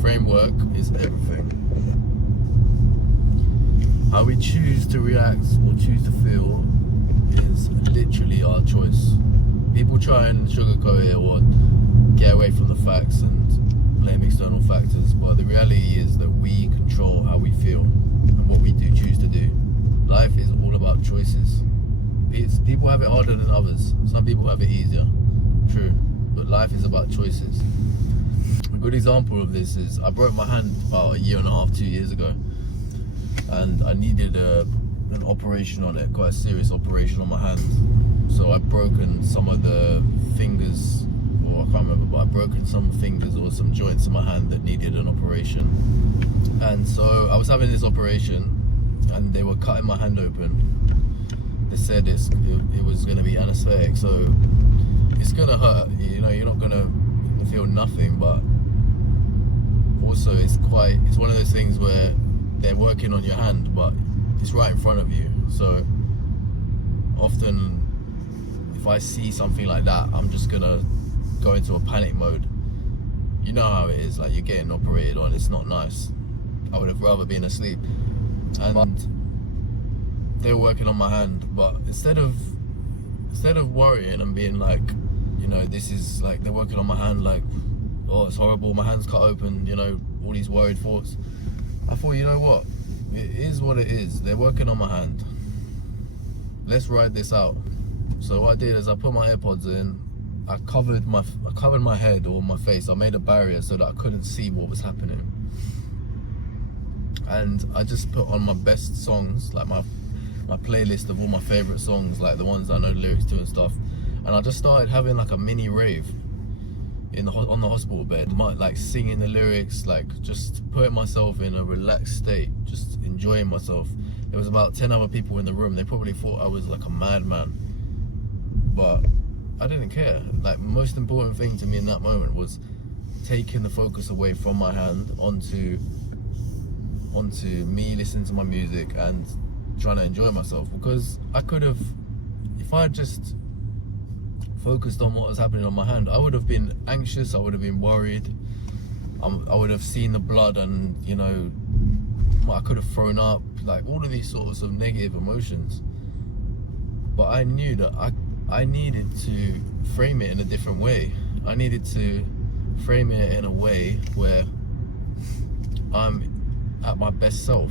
Framework is everything. How we choose to react or choose to feel is literally our choice. People try and sugarcoat it or get away from the facts and blame external factors, but the reality is that we control how we feel and what we do choose to do. Life is all about choices. People have it harder than others. Some people have it easier, true, but life is about choices. A good example of this is I broke my hand about 1.5 years, 2 years ago, and I needed an operation on it, quite a serious operation on my hand. So I've broken some of the fingers, or I can't remember, but I've broken some fingers or some joints in my hand that needed an operation. And so I was having this operation and they were cutting my hand open. They said it was going to be anesthetic, so it's going to hurt, you know, you're not going to feel nothing, but also it's one of those things where they're working on your hand, but it's right in front of you. So often if I see something like that, I'm just gonna go into a panic mode. You know how it is, like you're getting operated on, it's not nice. I would have rather been asleep. And they were working on my hand, but instead of worrying and being like, you know, this is like, they're working on my hand like, oh, it's horrible, my hand's cut open, you know, all these worried thoughts. I thought, you know what, it is what it is. They're working on my hand. Let's ride this out. So what I did is I put my AirPods in, I covered my head or my face. I made a barrier so that I couldn't see what was happening. And I just put on my best songs, like my playlist of all my favorite songs, like the ones I know the lyrics to and stuff. And I just started having like a mini rave on the hospital bed, like singing the lyrics, like just putting myself in a relaxed state, just enjoying myself. There was about 10 other people in the room. They probably thought I was like a madman, but I didn't care. Like, most important thing to me in that moment was taking the focus away from my hand onto me listening to my music and trying to enjoy myself. Because I could have, if I had just focused on what was happening on my hand, I would have been anxious, I would have been worried, I would have seen the blood, and you know, I could have thrown up, like all of these sorts of negative emotions. But I knew that I needed to frame it in a different way. I needed to frame it in a way where I'm at my best self.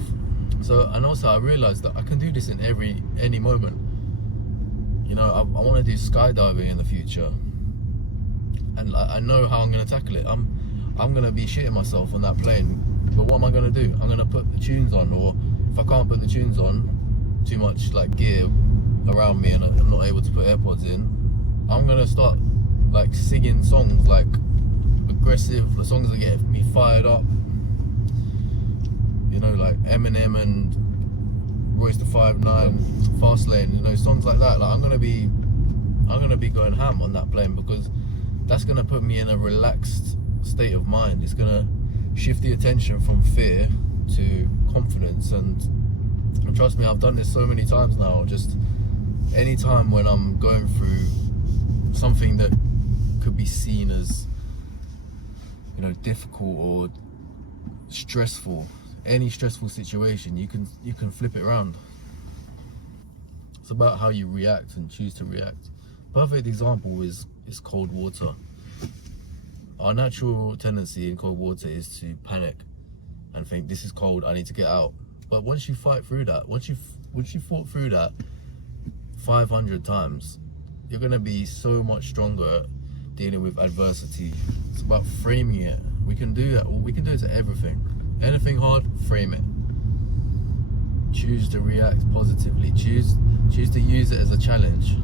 So, and also I realized that I can do this in any moment. You know, I want to do skydiving in the future, and I know how I'm going to tackle it. I'm going to be shitting myself on that plane, but what am I going to do? I'm going to put the tunes on, or if I can't put the tunes on, too much like gear around me and I'm not able to put AirPods in, I'm going to start like singing songs, like aggressive, the songs that get me fired up, you know, like Eminem and Royce the 5'9", Fastlane, you know, songs like that. Like I'm gonna be going ham on that plane, because that's gonna put me in a relaxed state of mind. It's gonna shift the attention from fear to confidence. And trust me, I've done this so many times now. Just any time when I'm going through something that could be seen as, you know, difficult or stressful, any stressful situation, you can flip it around. It's about how you react and choose to react. Perfect example is cold water. Our natural tendency in cold water is to panic and think, this is cold, I need to get out. But once you fight through that, once you fought through that 500 times, you're gonna be so much stronger dealing with adversity. It's about framing it. We can do that. We can do it to everything. Anything hard, frame it. Choose to react positively. Choose to use it as a challenge.